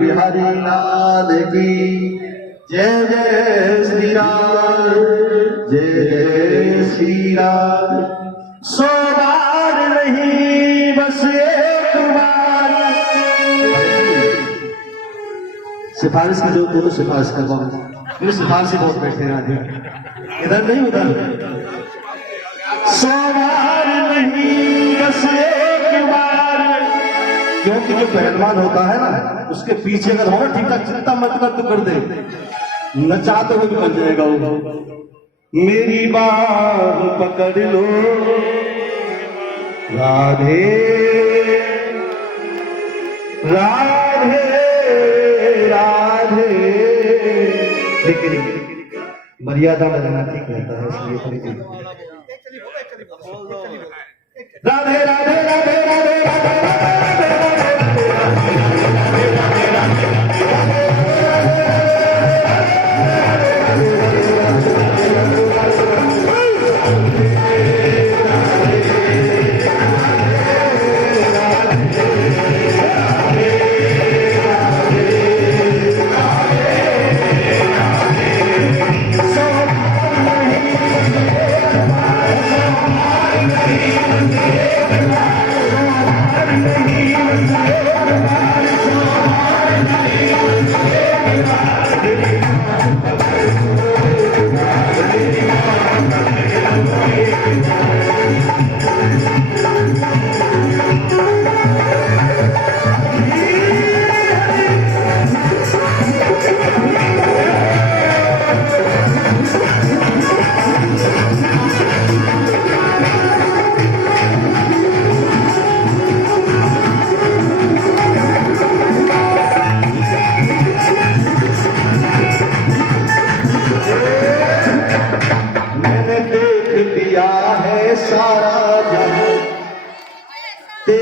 बिहारी लाल की जय जय श्री राम, जय जय श्री राम। 100 बार नहीं बस एक बार। सिफारिश की जो तो सिफारिश करवाओ, मेरे सिफारिश बहुत बैठे हैं आज, इधर नहीं उधर। 100 बार नहीं बस एक बार, क्योंकि जो पहलवान होता है ना, उसके पीछे अगर हो ठीक ठाक चिंता मत कर तो कर दे, नचाते हुए निकल जाएगा वो। मेरी बाह पकड़ लो राधे राधे राधे, लेकिन मर्यादा में रहना ठीक रहता है, इसलिए राधे राधे राधे राधे राधे Thank you.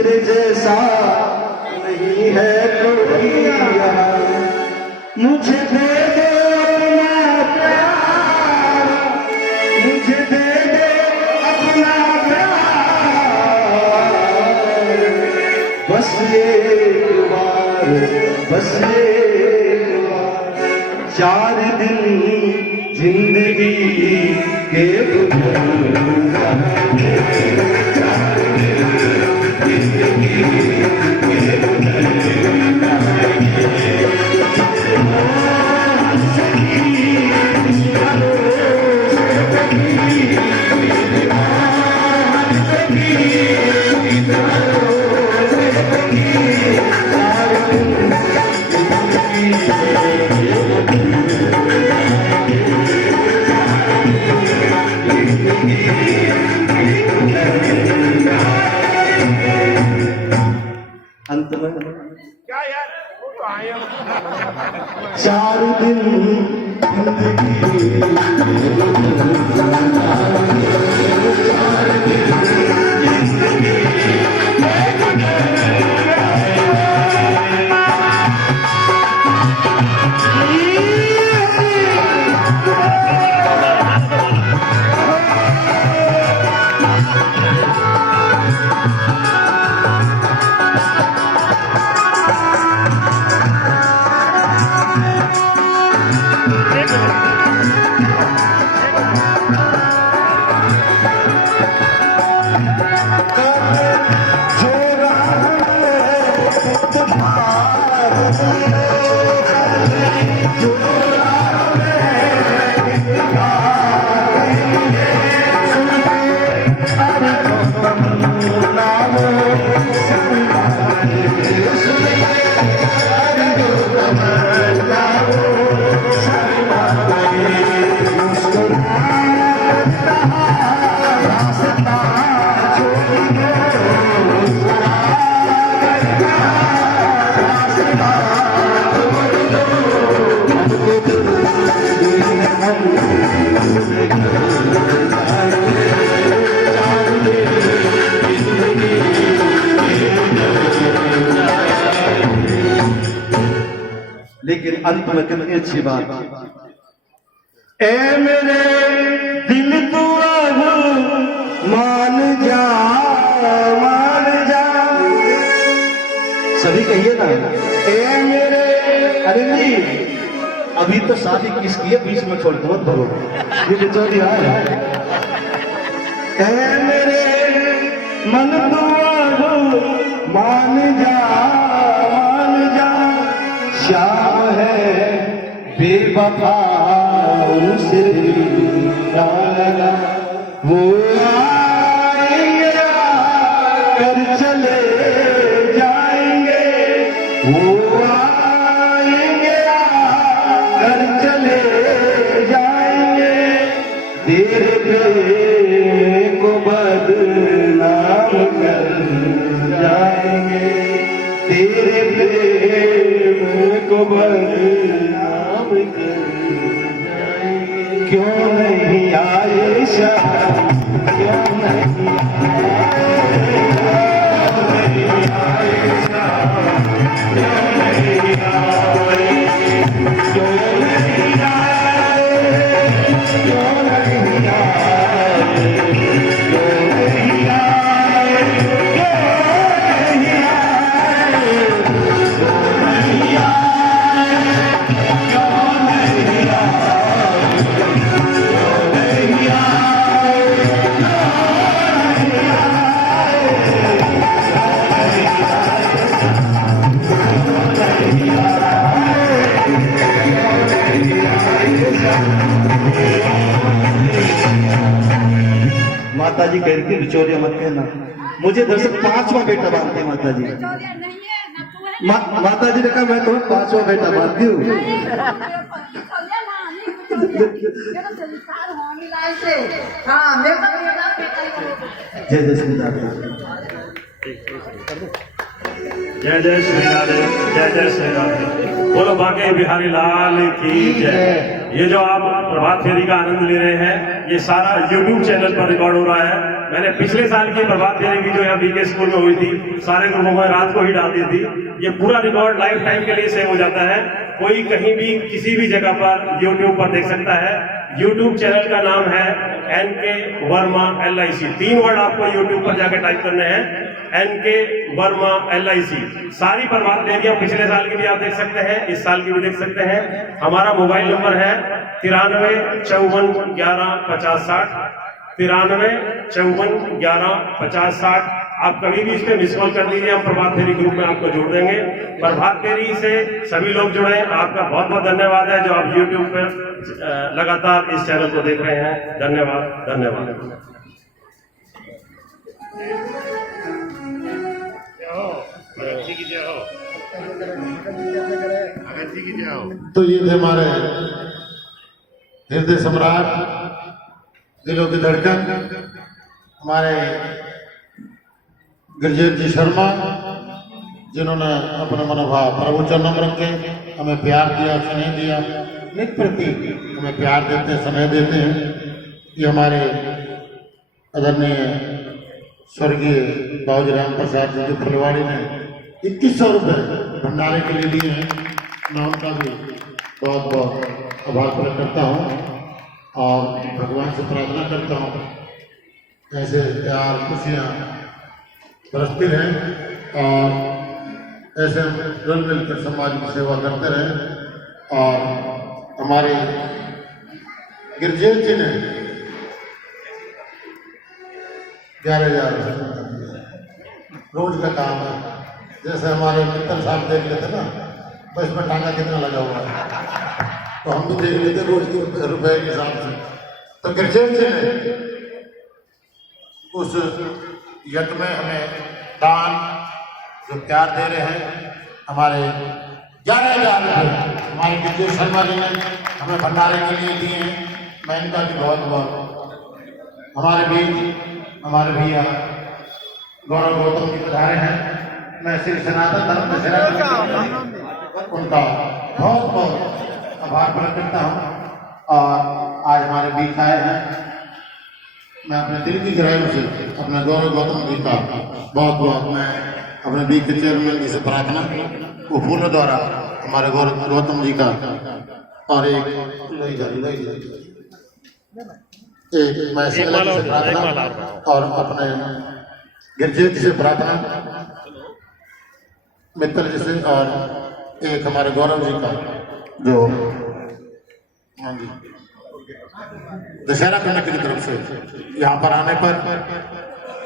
तेरे जैसा नहीं है कोई यहाँ। मुझे दे दे अपना प्यार, मुझे दे दे अपना प्यार, बस एक बार, बस एक बार। 4 दिन जिंदगी के अंत में क्या यार वो तो आए 4 दिन लेकिन अंत में कितनी अच्छी बात। ए मेरे दिल तू अब मान जा, मान जा। सभी कहिए ना, ए मेरे। अरे जी अभी तो शादी किसकी है, बीच में छोड़ मत भरो, ये बेचारी आए। ए मेरे मन तू अब मान जा, मान जा। श्याम है बेवफा उनसे ना लगा, वो आएंगे कर चले जाएंगे, वो आएंगे कर चले जाएंगे। तेरे प्रेम को बदनाम कर जाएंगे, तेरे प्रेम को बदनाम कर जाएंगे। क्यों नहीं आए शाम, क्यों नहीं आए शाम, क्यों नहीं आए, क्यों नहीं आए, क्यों नहीं आए, क्यों नहीं आए, माता जी कह के बिचौलिया मत कहना। मुझे दरअसल 5वां बेटा मानती है माता जी। माता जी ने कहा मैं तुम्हें 5वां बेटा मानती हूँ। जय जय श्री राम। जय जय श्री राधे, जय जय श्री राधे। बोलो बांके बिहारी लाल की जय। ये जो आप प्रभात फेरी का आनंद ले रहे हैं, ये सारा YouTube चैनल पर रिकॉर्ड हो रहा है। मैंने पिछले साल की प्रभात फेरी भी जो यहाँ बीके स्कूल में हुई थी, सारे ग्रुपों में रात को ही डाल दी थी। ये पूरा रिकॉर्ड लाइफ टाइम के लिए सेव हो जाता है, कोई कहीं भी किसी भी जगह पर YouTube पर देख सकता है। YouTube चैनल का नाम है NK वर्मा LIC। 3 वर्ड आपको YouTube पर जाकर टाइप करने हैं, NK वर्मा LIC। सारी प्रभात फेरियां पिछले साल की भी आप देख सकते हैं, इस साल की भी देख सकते हैं। हमारा मोबाइल नंबर है 93 54 11 50 60, 93 54 11 50 60। आप कभी भी इस पे मिस कॉल कर दीजिए, हम प्रभात फेरी ग्रुप में आपको जोड़ देंगे। प्रभात फेरी से सभी लोग जुड़े, आपका बहुत बहुत धन्यवाद है जो आप YouTube पर लगातार इस चैनल को देख रहे हैं। धन्यवाद, धन्यवाद। तो ये थे हमारे हृदय सम्राट, दिलों की धड़कन, हमारे गिरजेश जी शर्मा, जिन्होंने अपने मनोभाव प्रभु चरणों में रखे, हमें प्यार दिया, स्नेह दिया, नित प्रति हमें प्यार देते, स्नेह देते हैं। ये हमारे आदरणीय स्वर्गीय बाबूजी राम प्रसाद जी फुलवाड़ी ने 2100 रुपये भंडारे के लिए लिए हैं। मैं उनका भी बहुत बहुत आभार प्रकट करता हूँ और भगवान से प्रार्थना करता हूँ ऐसे प्यार खुशियाँ बरसती रहें और ऐसे रल मिलकर समाज की सेवा करते रहें। और हमारे गिरजेश जी ने 11,000 रोज का काम है। जैसे हमारे मित्तल साहब देख लेते ना, बस में टांगा कितना लगा हुआ है, तो हम भी देख लेते रोज के रुपए के हिसाब से। तो गिरजेश जी ने उस यज्ञ में हमें दान जो प्यार दे रहे हैं, हमारे 11,000 रुपये हमारे गिरजेश शर्मा जी ने हमें भंडारे के लिए दिए हैं। मैं इनका भी बहुत बहुत हमारे बीच हमारे भैया गौरव गौतम जी पधारे हैं। मैं श्री सनातन धर्म उनका बहुत बहुत आभार प्रकट करता हूँ और आज हमारे बीच आए हैं। मैं अपने दिल की गहराइयों से अपने गौरव गौतम जी का बहुत बहुत मैं अपने बीच के चेयरमैन जी से प्रार्थना, वो फूलों द्वारा हमारे गौरव गौतम जी का और एक मैं से प्रार्थना और अपने गिरजेश जी से प्रार्थना, मित्र जी से और एक हमारे गौरव जी का जो हाँ जी दशहरा कन्या की तरफ से यहाँ पर आने पर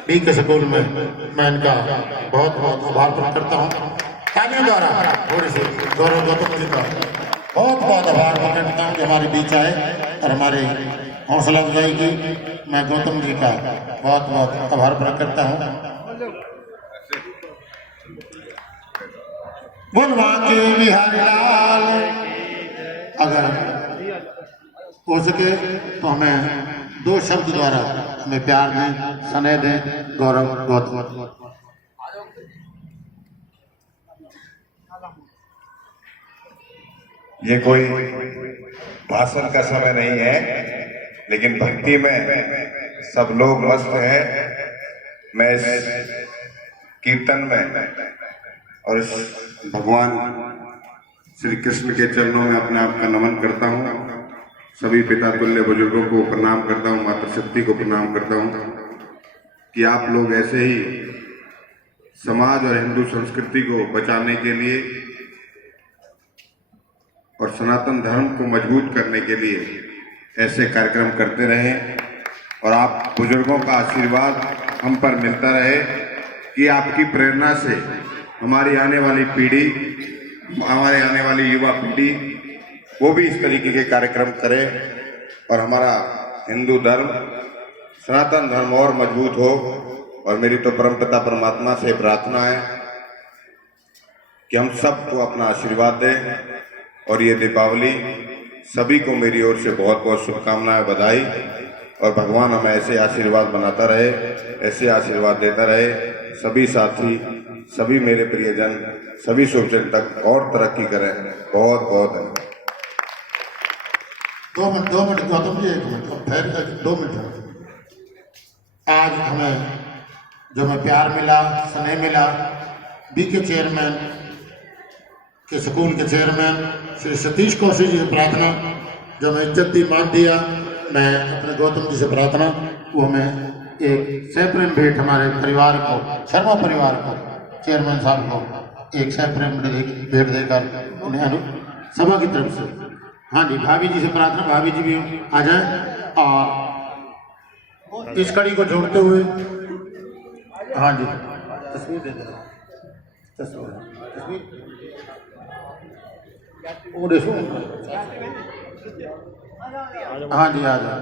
बीके स्कूल में मैं इनका बहुत बहुत आभार प्रकट करता हूँ। तालियों द्वारा थोड़ी सी गौरव गौतम जी का बहुत बहुत आभार प्रकट करता हूँ कि हमारे बीच आए और हमारे हौसला अफजाई की। मैं गौतम जी का बहुत बहुत आभार प्रकट करता हूँ। के बिहारी लाल, अगर हो सके तो हमें 2 शब्द द्वारा हमें प्यार दें, स्नेह दें। गौरव गौतम। ये कोई भाषण का समय नहीं है, लेकिन भक्ति में सब लोग मस्त हैं। मैं इस कीर्तन में और इस भगवान श्री कृष्ण के चरणों में अपने आप का नमन करता हूँ। सभी पिता तुल्य बुजुर्गों को प्रणाम करता हूँ, मातृशक्ति को प्रणाम करता हूँ कि आप लोग ऐसे ही समाज और हिंदू संस्कृति को बचाने के लिए और सनातन धर्म को मजबूत करने के लिए ऐसे कार्यक्रम करते रहें और आप बुजुर्गों का आशीर्वाद हम पर मिलता रहे कि आपकी प्रेरणा से हमारी आने वाली पीढ़ी, हमारे आने वाली युवा पीढ़ी वो भी इस तरीके के कार्यक्रम करे और हमारा हिंदू धर्म, सनातन धर्म और मजबूत हो। और मेरी तो परमपिता परमात्मा से प्रार्थना है कि हम सबको अपना आशीर्वाद दें। और ये दीपावली सभी को मेरी ओर से बहुत बहुत शुभकामनाएं, बधाई। और भगवान हमें ऐसे आशीर्वाद बनाता रहे, ऐसे आशीर्वाद देता रहे। सभी साथी, सभी मेरे प्रियजन, सभी शुभचिंतक और तरक्की करें। बहुत बहुत धन्यवाद। 2 मिनट गौतम जी, 1 मिनट, फिर 2 मिनट। आज हमें जो हमें प्यार मिला, स्नेह मिला, बीके चेयरमैन के स्कूल के चेयरमैन श्री सतीश कौशिक जी से प्रार्थना, जो हमें इज्जत दी, मान दिया। मैं अपने गौतम जी से प्रार्थना, वो हमें एक सह-प्रेम भेंट हमारे परिवार को, शर्मा परिवार को, चेयरमैन साहब को एक सह-प्रेम भेंट देकर उन्हें सभा की तरफ से, हाँ जी, भाभी जी से प्रार्थना, भाभी जी भी आ जाए और इस कड़ी को जोड़ते हुए, हाँ जी, तस्वीर दे देना, तस्वीर वो देखो, हाँ जी, आ जाए।